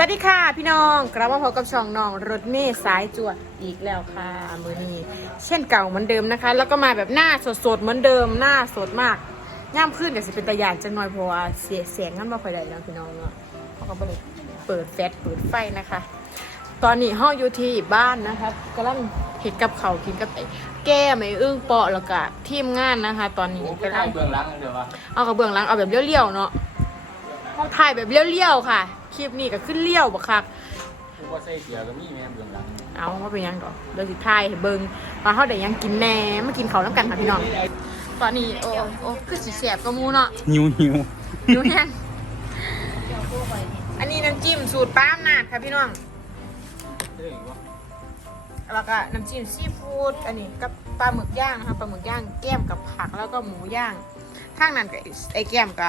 สวัสดีค่ะพี่น้องกลับมาพบกับช่องน้องรถเมย์สายจวดอีกแล้วค่ะมือนี้เช่นเก่าเหมือนเดิมนะคะ แล้วก็มาแบบหน้าสดๆเหมือนเดิมหน้าสดมากย่ามขึ้นกับสิเป็นตะยานจังหน่อยเพราะว่าเสียเสียงงั้นมาค่อยได้แล้วพี่น้องเนาะเขาก็บ่ได้เปิดแฟลชเปิดไฟนะคะ ตอนนี้ห้องอยู่ที่บ้านนะคะกำลังเห็ดกับเขาวกินกับไอ้แก้ไม่อึ้งเปาะแล้วก็ทีมงานนะคะ ตอนนี้ผมกำถ่าลัยงเบื้องหลังเดี๋ยววะเอากระเบื้องหลังเอาแบบเลี้ยวๆเนาะห้องถ่ายแบบเลี้ยวๆค่ะค ลิปนี้ก็ขึ้นเลี้ยวบักคักผมว่าใส่เสียก็มีแม่เบื้องหลังเอาว่าเป็นหยังดอกเดี๋ยวสิถ่ายให้เบิ่งว่าเฮาได้หยังกินแหน่มากินข้าวน้ำกันค่ะพี่น้อง ตอนนี้โอ้โอ้คือสิแสบก็มูเนาะ หิวหิวดูแฮงอันนี้น้ำจิ้มสูตรป้ามนาดค่ะพี่น้องแล้วก็น้ำจิ้มซีฟู้ด อันนี้กับปลาหมึกย่างนะคะปลาหมึกย่างแก้มกับผักแล้วก็หมูย่าง ข้างนั้นก็ไอ้แก้มก็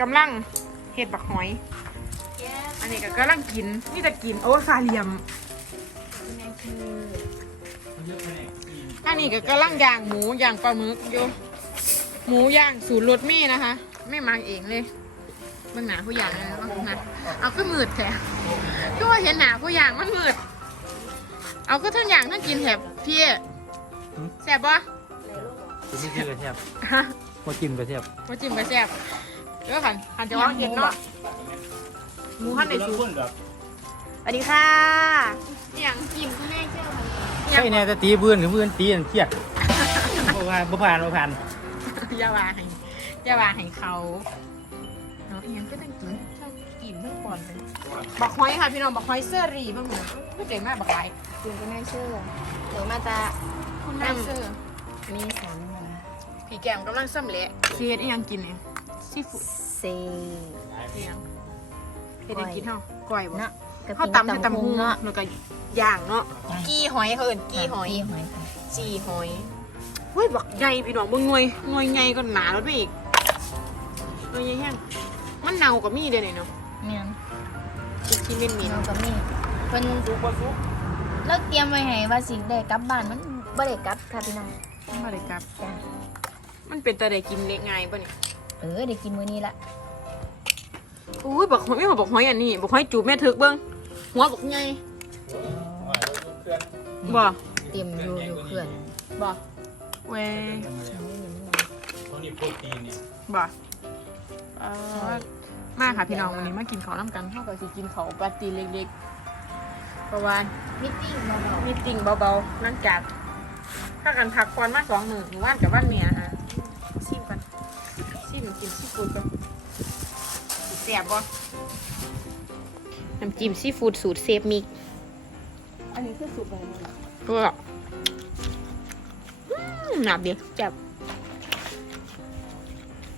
กำลังเห็ดบักหอย อันนี้ก็กำลังกินนี่แต่กินโอ้ยฟาเหลียมอันนี้ก็กำลังย่างหมูย่างปลาหมึกอยู่หมูย่างสูตรรสเม่นะคะไม่มาเองเลยเบื้องหนาผู้ย่างเลยนะนะเอาก็มืดแท้ก็ว่าเห็นหนาผู้ย่างมันมืด เอาก็ทั้งอย่างทั้งกินแถบพี่แซ่บปะกินไม่กินกระเทียมฮะมากินกระเทียมมาจิ้มก็แซ่บเดี๋ยวขันขันจะว่างเห็นเนาะ หมูขั้นในสูตรสวัสดีค่ะอย่างกินคุณแม่เชื่อไหมใช่เนี่ยจะตีเพื่อนหรือเพื่อนตีกันเครียดบ่ผ่านบ่ผ่านบ่ผ่านอย่าว่าให้อย่าว่าให้เขาเนาะอิหยังก็ต้องกินชอบกินเพื่อก่อนเลยบักหอยค่ะพี่น้องบักหอยเสื้อรีบ้างหนูก็เจ๋งมากบักไหลจริงก็แม่ชื่อหนูมาจะคุณแม่เสื้อมีสามวันพี่แก้มกำลังซ้ำเละเคียดอีหยังกินเนี่ยซีฟู้ดเซอีหยัง เฮ็ดให้กินเฮาก้อยบ่เนาะเขาตำใส่ตำหูเนาะแล้วก็ย่างเนาะกี้หอยเขาเอิ้นกี้หอยกี้หอยค่ะจีหอยเฮ้ยบักใหญ่พี่น้องเบิ่งหน่วยหน่วยใหญ่ก็หนาแล้วไปอีกหน่วยใหญ่แห้งมันเน่าก็มีเด้อนี่เนาะเมียนกินกินเหม็นเราก็มีเพิ่นซุปบ่ซุปเราเตรียมไว้ให้ว่าสิได้กลับบ้านมันบ่ได้กลับค่ะพี่น้องๆมันบ่ได้กลับจ้ะมันเป็นตาได้กินเล็กง่ายป่ะเนี่ยเออได้กินมื้อนี้ละ อุ้ยบักหอยไม่บักหอยอันนี้บักหอยจูบแม่ถึกเบิ่งหัวบักใหญ่บ่เตรียมอยู่อยู่เขื่อนบ่เว้ยเขานี่โปรตีนนี่บ่เออมาค่ะพี่น้องวันนี้มากินข้าวน้ำกันเท่ากับสิกินข้าวปาร์ตี้เล็กๆเพราะว่ามิตติ้งเบามีติ่งเบาๆหลังจากถ้ากันพักควันมาสองหนึ่งหนูว่านกับว่านเมียฮะ สียบบ่น้ำจิ้มซีฟู้ดสูตรเซฟมิกๆอันนี้คือสุกเลยก็หนับเดียวจับ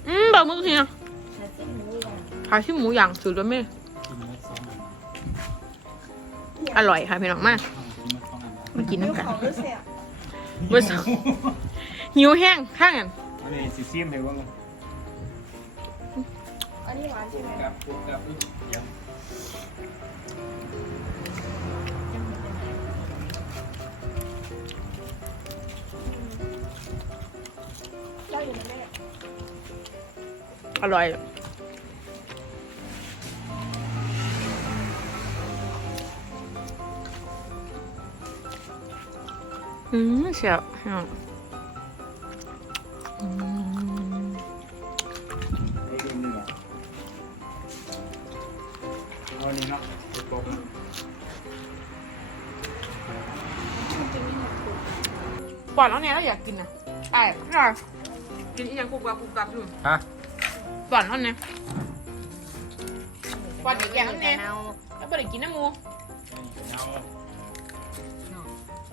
อืมบอกมึงเฮียใช้เส้นหมูย่างขายชื่อหมูย่างสูตรบะหมี่กินมาสองอันอร่อยค่ะพี่น้องมากกินมาสองอันมากินน้ำกันเบอร์สองหิวแห้งข้างกันอันนี้สิซิมเลยว่ามันอั นนี้หวานใช่ไหมกับกับยังเจ้าอยู่ในแม่อร่อย อืมเสียว ก่อนแล้วเนี่ยเราอยากกินนะไอ้พี่อยกินอีกอย่างกรุบกรับกรุบกรับอยู่ฮะก่อนแล้วเนี่ยก่อนอีกอย่างแล้วเนี่ยเนาแล้วบ่ได้กินน้ำมูเนา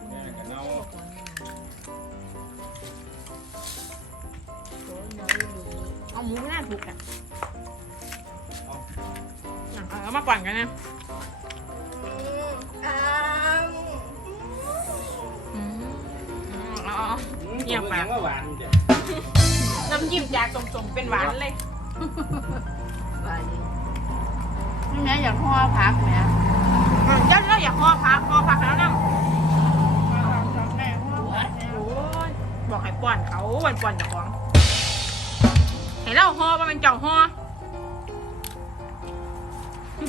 เนี่ยกันเนาเอาหมูไม่น่าถูกอะอะเอามาปั่นกันนะ เอาเยี่ยมมากว่าหวานเดี๋ยวน้ำจิ้มจากสมๆเป็นหวานเลยหวานดีแม่อยากห่อผักแม่อืมเจ้าเราอยากห่อผักห่อผักแล้วน้ำแม่ห่อผักโอ้ยบอกให้ป้อนเขาวันป้อนเจ้าของให้เราห่อว่าเป็นเจ้าห่อ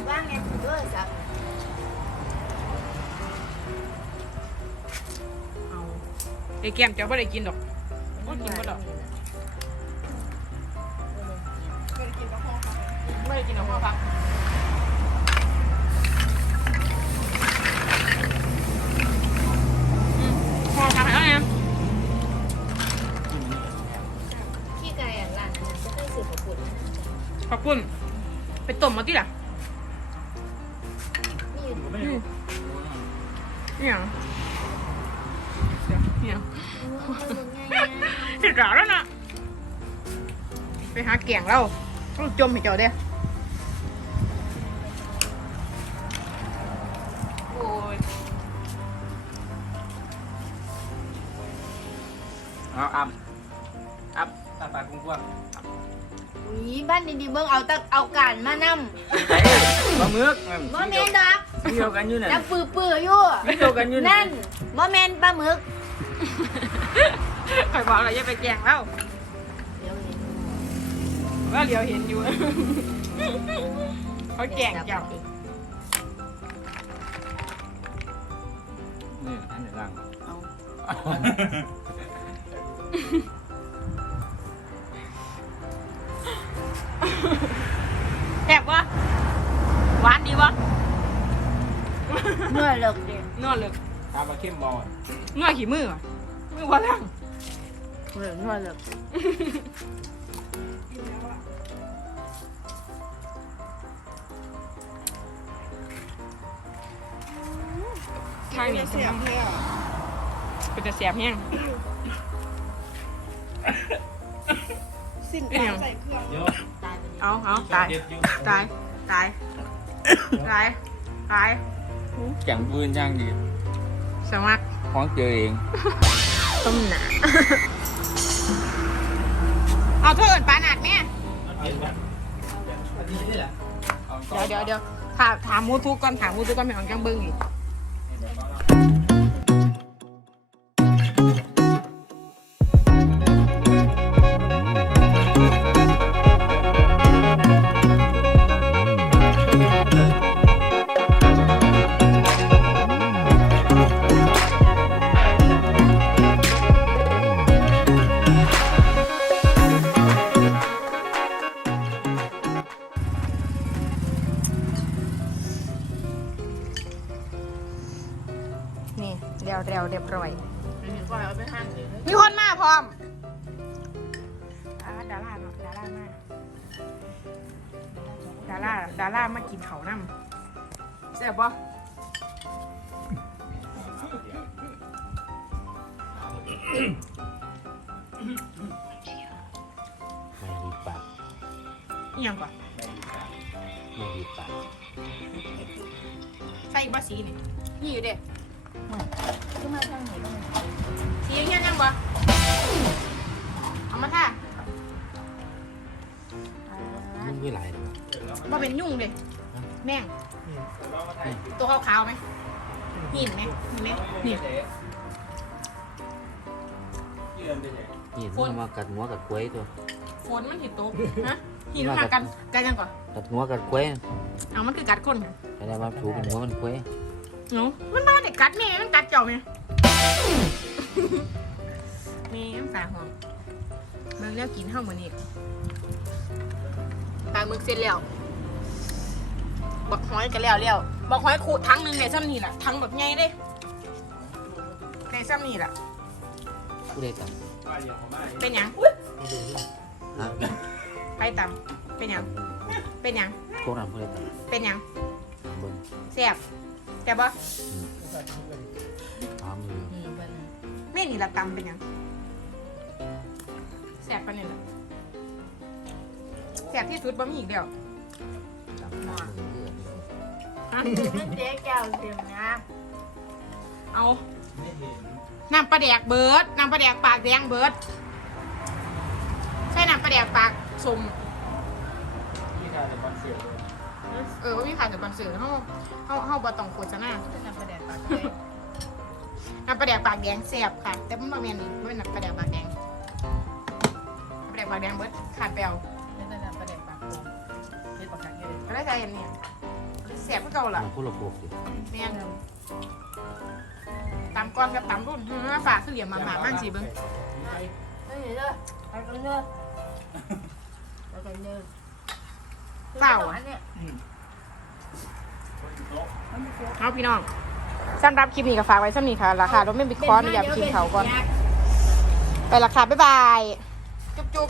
ว่างไงคือด้วยจ้ะ ไอ้แกมเจ้าไม่ได้กินดอกไม่กินบ่ดอกไม่ได้กินกับพ่อครับไม่ได้กินกับพ่อครับอืมพ่อทำให้แล้วไงขี้ไก่อะร้านนั้นจะได้สืบขอบคุณขอบคุณไปต้มมาที่ล่ะนี่อยู่อืมเนี่ยเดี๋ยว เนี่ยง่ายเห็ดหราแล้วนะไปหาแกงเราต้องจมให้เจ้าเด้อโอ้ยเอาอับอับตาปากกว้างนี่บ้านดีๆเบิ่งเอาตะเอาการมานๆปลาหมึกำบ่แม่นดอกเดียวกันอยู่นั่นจับปื้อๆอยู่เดียวกันอยู่นั่นั่นนบ่แม่นปลาหมึก ใครบอกเราอย่าไปแกงเราเดี๋ยวเห็นว่าเดี๋ยวเห็นอยู่เขาแกงเจ้านี่อันนี้ล่างเอาแซ่บวะหวานดีวะเมื่อเลิกดินวดเลย ตาปลาเข้มบอลนวดขี้มือวะมือว่าล่างเมื่อเมื่อเลิกข้างนี้เสียบแห้งเป็นแต่เสียบแห้งสิ้นเป็นหยังใส่เครื่องเดี๋ยวตายไปเลยเอาเอาตายเด็ดอยู่ตาย ตาย ตาย ตายจังปืนย่างดี สมัครของเจอเองต้มหนา เอาเธอเอินปลาหนัดแม่เดี๋ยวเดี๋ยวเดี๋ยวถามถามมูทุกก่อนถามมูทุกก่อนเป็นของจังเบิ้งอีก ดาราดาราเนาะดารามาดาราดารามากินเขาวน้ำแซ่บปะไม่มีปากอีหยังก่อนไม่มีปากใส่อีกบะสีนี่นี่อยู่เด้ขึ้นมาทางไหนบ้างสีอย่างเงี้ยยังบ่เอามาท่า มันมีหลายตัวบ่เป็นยุ่งเด้แม่งตัวขาวๆไหมหินไหมเห็นไหมนี่นี่มันมากัดหัวกัดกล้วยตัวฝนมันหินโตกฮะหินมันหากันกันยังก่อนกัดหัวกัดกล้วยเอามันคือกัดคนแต่ได้ว่าถูกหัวมันกล้วยเนาะมันมาเด็กกัดแม่มันกัดเจ้าไหมมีน้ำสาหอมมันเลือกกินข้าวมือนี้ ปลาหมึกเสร็จแล้ว บักหอยกันแล้วแล้วบักหอยขูดทั้งหนึ่งในซ้ำนี่แหละทั้งแบบใหญ่เด้ในซ้ำนี่แหละผู้ใดกัดเป็นหยังฮะไปตำเป็นหยังเป็นหยังพวกนั้นผู้ใดกัดเป็นหยังเบิ่งแซ่บแซ่บปะถามอยู่นี่บ้านแม่นี่ละตำเป็นหยังแซ่บปะเนี่ยล่ะ แซ่บที่สุดบะหมี่อีกเดียวเลือดฮะนั่เจ๊แก้วเต็มนะเอาน้ำปลาแดกเบิร์ดน้ำปลาแดกปากแดงเบิร์ดใช่น้ำปลาแดกปากสมเออว่ามีขายแต่บันสือเฮาเฮาเฮาบ่ต้องโฆษณาน้ำประเดี๋ยวปากน้ำปลาแดกปากแดงแซ่บค่ะ แต่มันบ่แม่นนี่มันเป็นน้ำปลาแดกปากแดงน้ำปลาแดกปากแดงเบิร์ดขาดแปลว กกาเกลือก็ได้ใจอันนี้แซ่บคือเก่าล่ะมันผู้ละพวกสิแม่นตำำก้อนกับตำรุ่นเนื้อฝากคือเหลี่ยมมาหมามั่นสิเบิ้งเฮ้ยเด้อไปกันเด้อไปกันเด้อเปล่าอัอะนเนี้ยเอาพี่น้องสำหรับคลิปนี้ก็ฝากไว้สำนี้ค่ะ ราคารถไม่บิคอนอยากกินเขาวก่อน ไปละค่ะบ๊ายบาย จุ๊บจุ๊บ